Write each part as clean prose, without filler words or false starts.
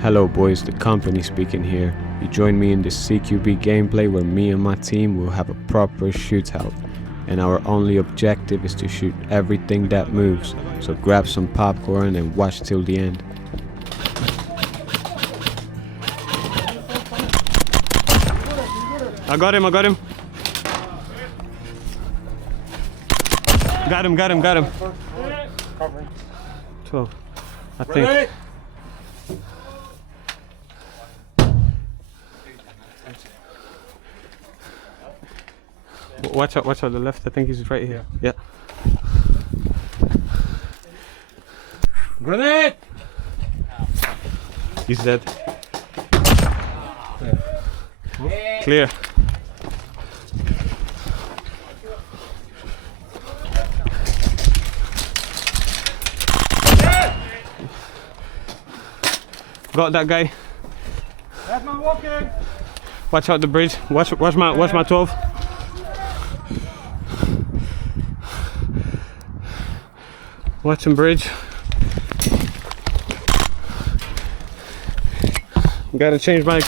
Hello boys, the company speaking here. You join me in this CQB gameplay where me and my team will have a proper shootout. And our only objective is to shoot everything that moves. So grab some popcorn and watch till the end. I got him. Got him. 12, I think. Watch out the left, I think he's right here. Yeah. Grenade! He's dead. Clear. Got that guy. That man walking. Watch out the bridge. Watch my 12. Watch him bridge. Gotta change mic.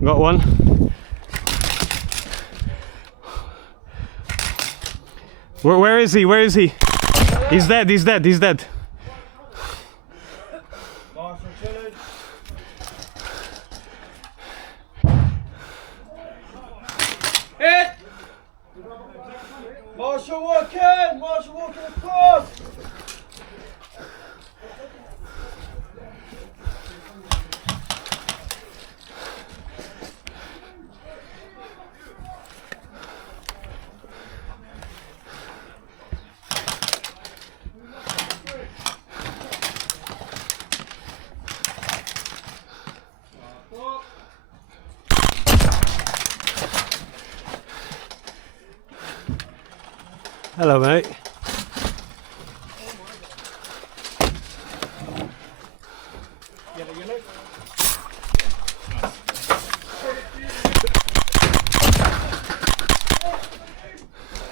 Got one. Where is he? He's dead. Hit! Marshall walking across! Hello, mate.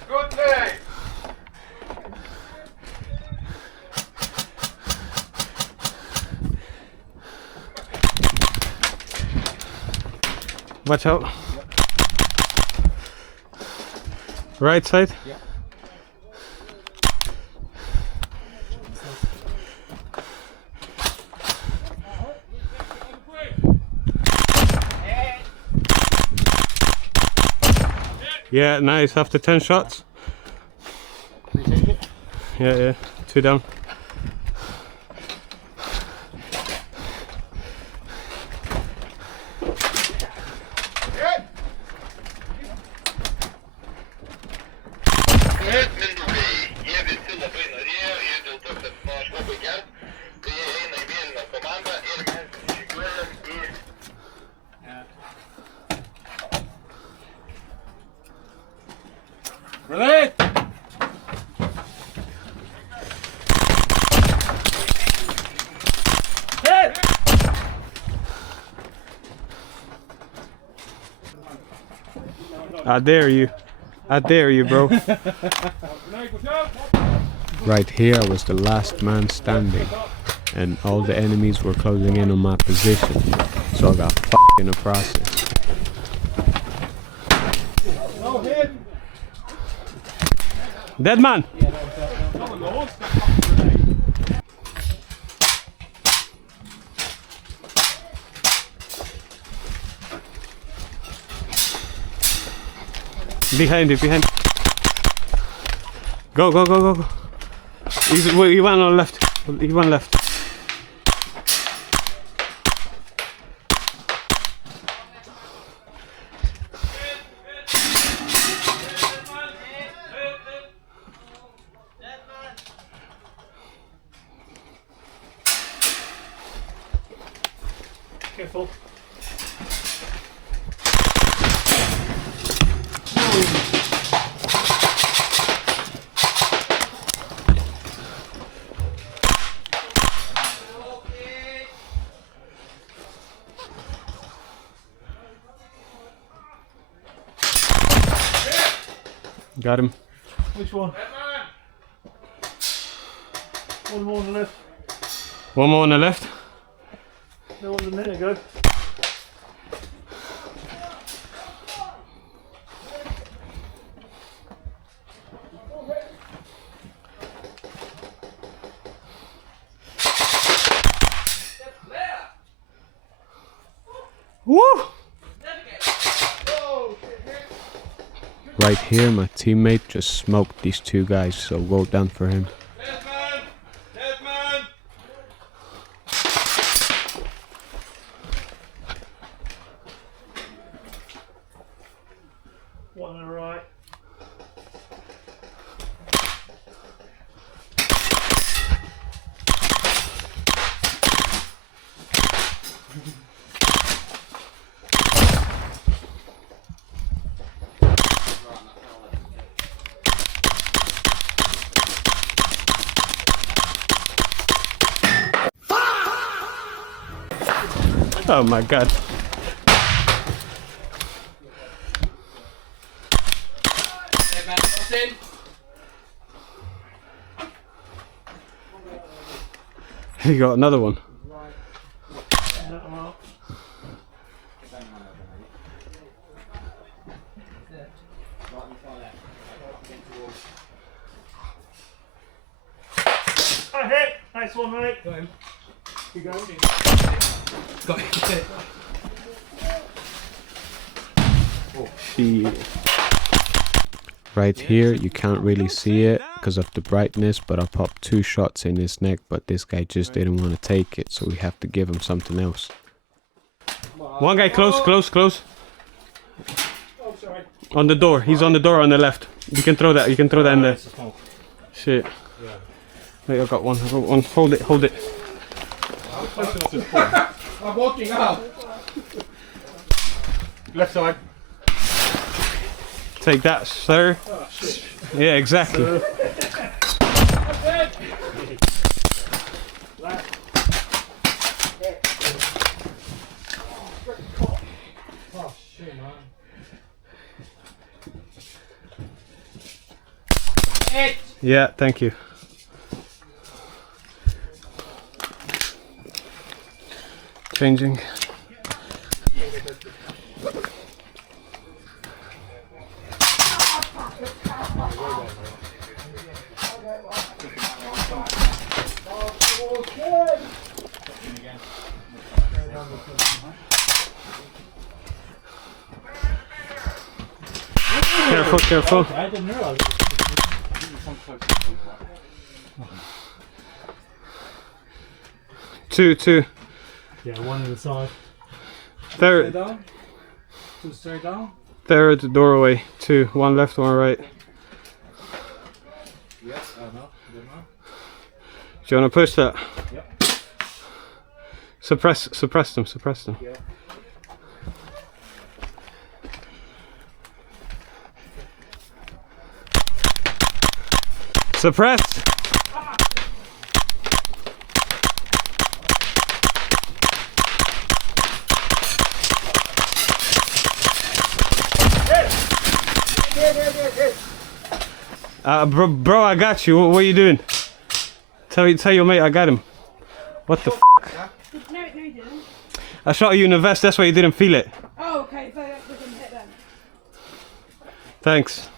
Good day! Watch out. Right side. Yeah. Yeah, nice. After 10 shots. Yeah. 2 down. Grenade! Hit! I dare you, bro. Right here I was the last man standing, and all the enemies were closing in on my position, so I got f***ed in the process. No hit! Dead man! Behind you. Go. He went on the left. Careful. Got him. Which one? One more on the left. One more on the left. No one there you go. Woo! Right here, my teammate just smoked these two guys, so well done for him. Dead man! Dead man! One on the right. Oh my god. Dead man, got in. He got another one. That one up. I hit! Nice one, mate. Got him. Keep going. Got him. Shit. Right here, you can't really see it because of the brightness, but I popped 2 shots in his neck, but this guy just didn't want to take it, so we have to give him something else. One guy close. Oh, sorry. On the door. He's on the door on the left. You can throw that. You can throw that in there. Shit. Wait, I got one. Hold it. I'm walking out. Left side. Take that, sir. Oh, shit. Yeah, exactly. Oh, shit, man. Hit. Yeah, thank you. Changing. Careful. I didn't realize. Two. Yeah, one on the side. Third. Down. Two straight down. Third doorway. 2. 1 left, 1 right. Yes, I know. Do you want to push that? Yep. Suppress them. Yeah. Suppress! Bro, I got you. What are you doing? Tell your mate I got him. What the f***? No, you didn't. I shot you in the vest, that's why you didn't feel it. Oh, okay, so that doesn't hit them. Thanks.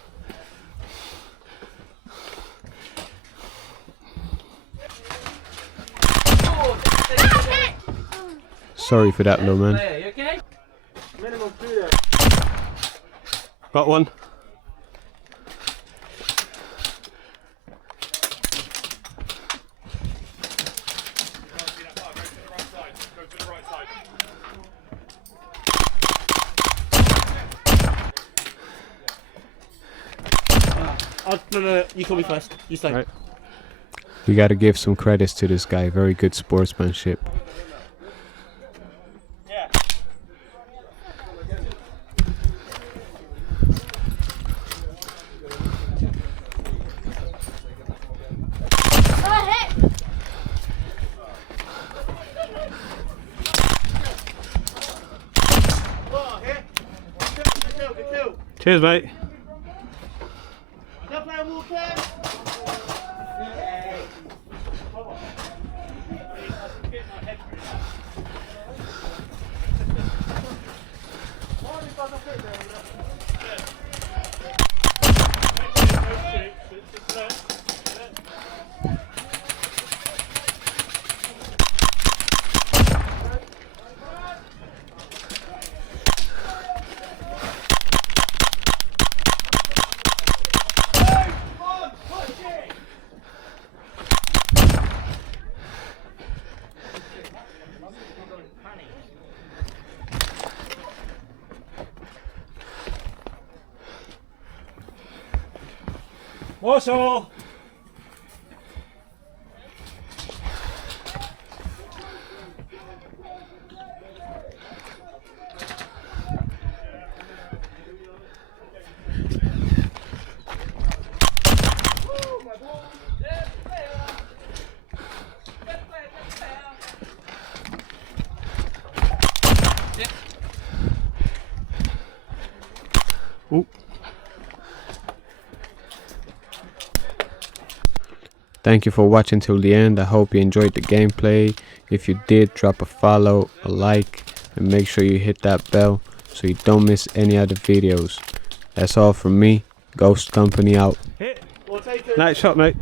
Sorry for that, little man. You okay? Minimum 2 there. Got one. No, you call me first. You stay. Right. We gotta give some credits to this guy. Very good sportsmanship. Yeah. Cheers, mate. What's all? Ooh. Thank you for watching till the end. I hope you enjoyed the gameplay. If you did, drop a follow, a like, and make sure you hit that bell so you don't miss any other videos. That's all from me. Ghost Company out. Hit. We'll take it. Nice shot, mate.